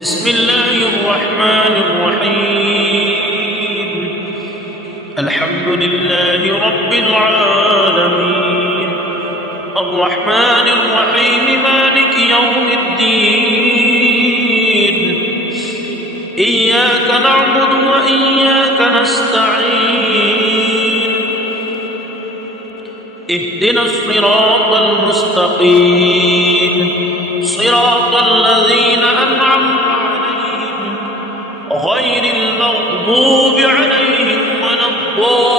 بسم الله الرحمن الرحيم. الحمد لله رب العالمين، الرحمن الرحيم، مالك يوم الدين. إياك نعبد وإياك نستعين. اهدنا الصراط المستقيم، صراط الذين أنعمت عليهم غير المغضوب عليهم ولا الضالين.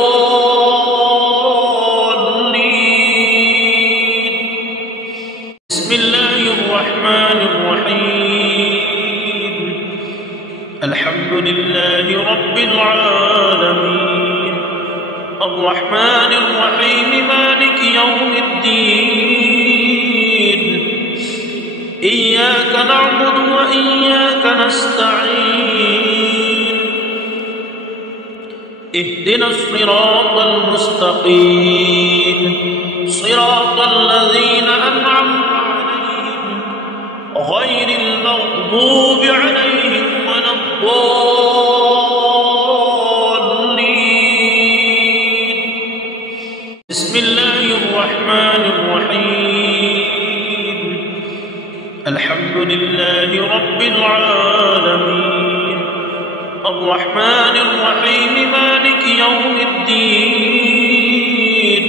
بسم الله الرحمن الرحيم. الحمد لله رب العالمين، الرحمن الرحيم، مالك يوم الدين. إياك نعبد وإياك نستعين. اهدنا الصراط المستقيم، صراط الذين أنعمت عليهم غير المغضوب عليهم ولا الضالين. بسم الله الرحمن الرحيم. الحمد لله رب العالمين، الرحمن الرحيم، مالك يوم الدين.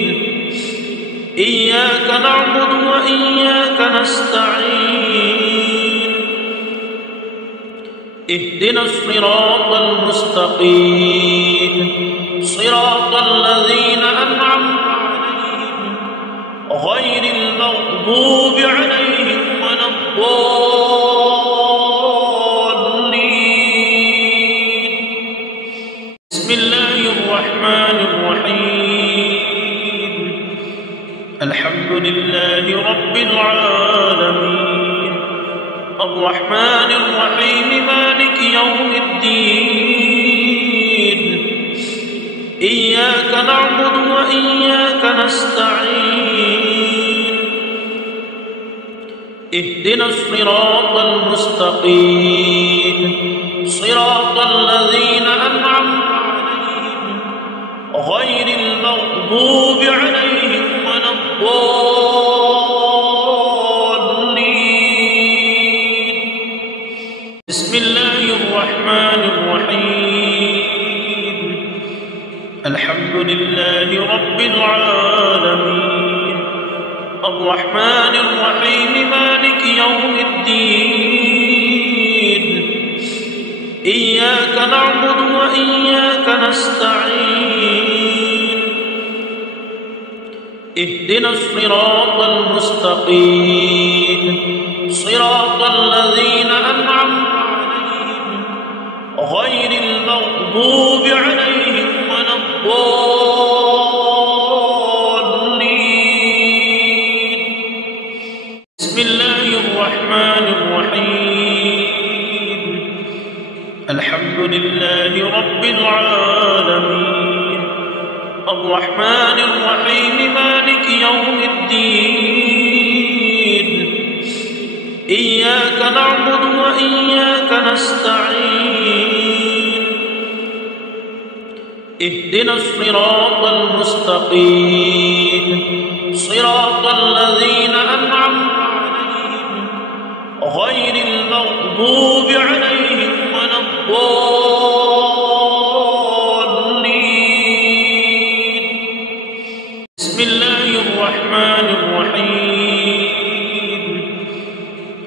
إياك نعبد وإياك نستعين. اهدنا الصراط المستقيم، صراط الذين أنعمت عليهم غير المغضوب عليهم ولا الضالين. بسم الله الرحمن الرحيم. الحمد لله رب العالمين، الرحمن الرحيم، مالك يوم الدين. إياك نعبد وإياك نستعين. اهدنا الصراط المستقيم، صراط الذين أنعمت عليهم غير المغضوب عليهم ولا الضالين. بسم الله الرحمن الرحيم. الحمد لله رب العالمين، الرحمن الرحيم، مالك يوم الدين. إياك نعبد وإياك نستعين. اهدنا الصراط المستقيم، صراط الذين أنعمت عليهم غير المغضوب عليهم ولا الضالين. بسم الله الرحمن الرحيم. الحمد لله رب العالمين، الرحمن الرحيم، مالك يوم الدين. إياك نعبد وإياك نستعين. اهدنا الصراط المستقيم، صراط الذين أنعمت عليهم غير المغضوب عليهم ولا الضالين. بسم الله الرحمن الرحيم.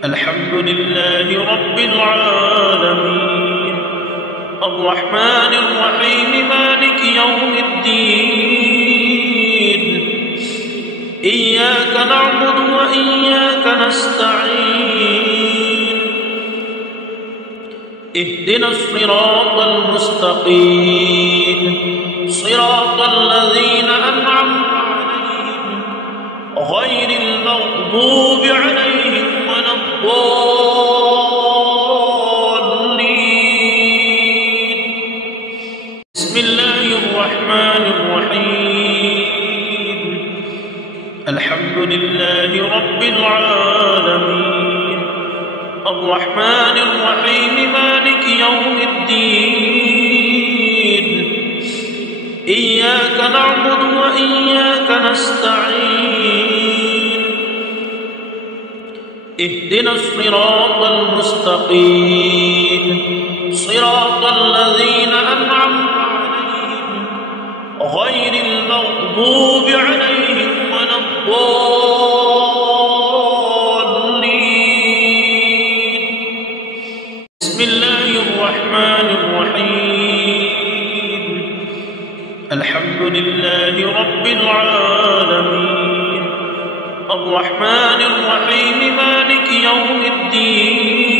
الحمد لله رب العالمين، الرحمن الرحيم، مالك يوم الدين. إياك نعبد وإياك نستعين. اهدنا الصراط المستقيم، صراط الذين أنعمت عليهم غير المغضوب عليهم ولا الضالين. بسم الله الرحمن الرحيم. الحمد لله رب العالمين، الرحمن الرحيم، يوم الدين إياك نعبد وإياك نستعين اهدنا الصراط المستقيم صراط الذين أنعمت عليهم غير المغضوب عليهم ولا الضالين بسم الله الرحمن الرحيم الحمد لله رب العالمين الرحمن الرحيم مالك يوم الدين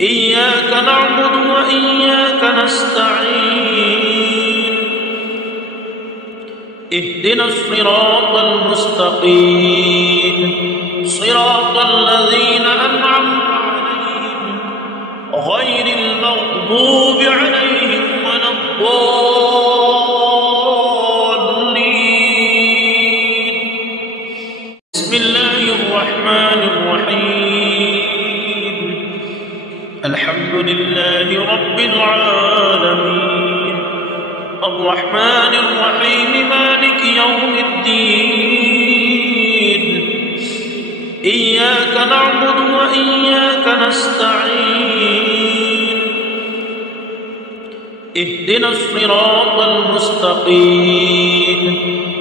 إياك نعبد وإياك نستعين اهدنا الصراط المستقيم صراط الذين أنعمت عليهم غير المغضوب عليهم ولا الضالين بسم الله الرحمن الرحيم الحمد لله رب العالمين الرحمن الرحيم مالك يوم الدين إياك نعبد وإياك نستعين اهدنا الصراط المستقيم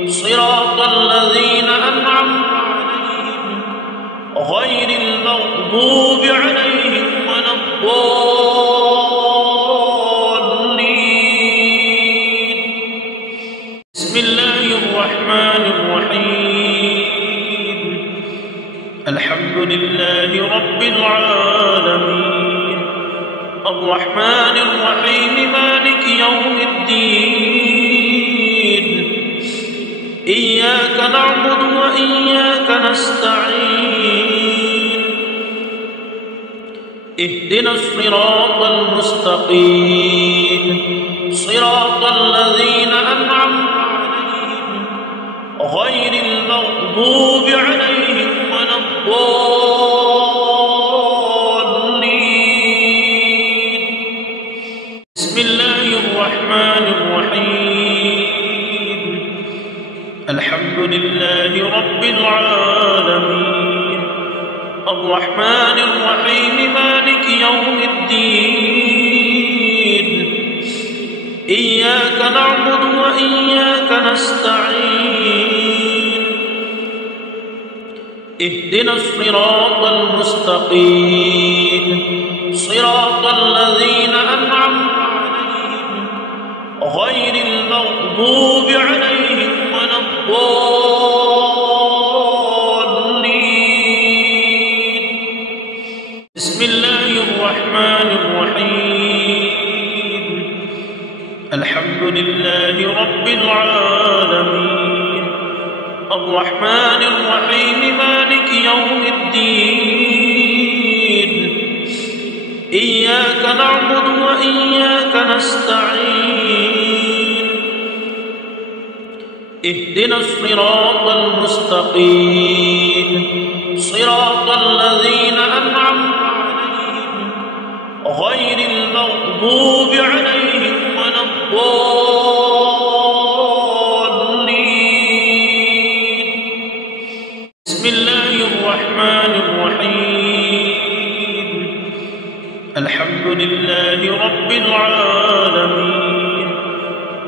صراط الذين أنعمت عليهم غير المغضوب عليهم ولا الضالين بسم الله الرحمن الرحيم الحمد لله رب العالمين الرحمن الرحيم مالك يوم الدين إياك نعبد وإياك نستعين اهدنا الصراط المستقيم صراط الذين أنعمت عليهم غير المغضوب عليهم ولا الضالين بسم الله الرحمن الرحيم الحمد لله رب العالمين الرحمن الرحيم مالك يوم الدين إياك نعبد وإياك نستعين اهدنا الصراط المستقيم صراط الذين أنعمت عليهم غير المغضوب عليهم ولا الضالين بسم الله الرحمن الرحيم الحمد لله رب العالمين الرحمن الرحيم مالك يوم الدين إياك نعبد وإياك نستعين اهدنا الصراط المستقيم صراط الذين أنعمت عليهم غير المغضوب عليهم ولا الضالين بسم الله الرحمن الرحيم الحمد لله رب العالمين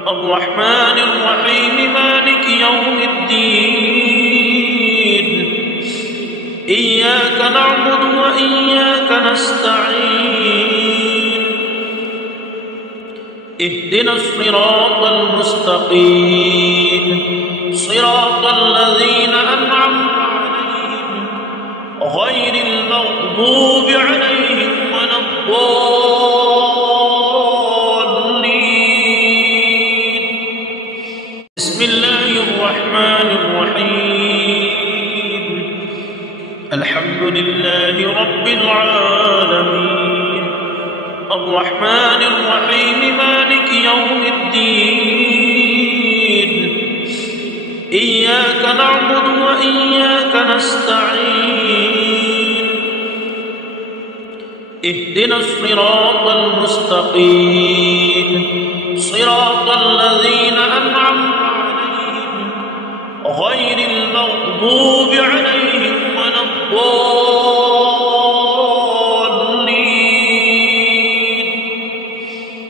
الرحمن الرحيم مالك يوم الدين إياك نعبد وإياك نستعين اهدنا الصراط المستقيم صراط الذين أنعمت عليهم غير المغضوب عليهم ولا الضالين بسم الله الرحمن الرحيم الحمد لله رب العالمين الرحمن الرحيم مالك يوم الدين إياك نعبد وإياك نستعين اهدنا الصراط المستقيم صراط الذين أنعمت عليهم غير المغضوب عليهم ولا الضالين.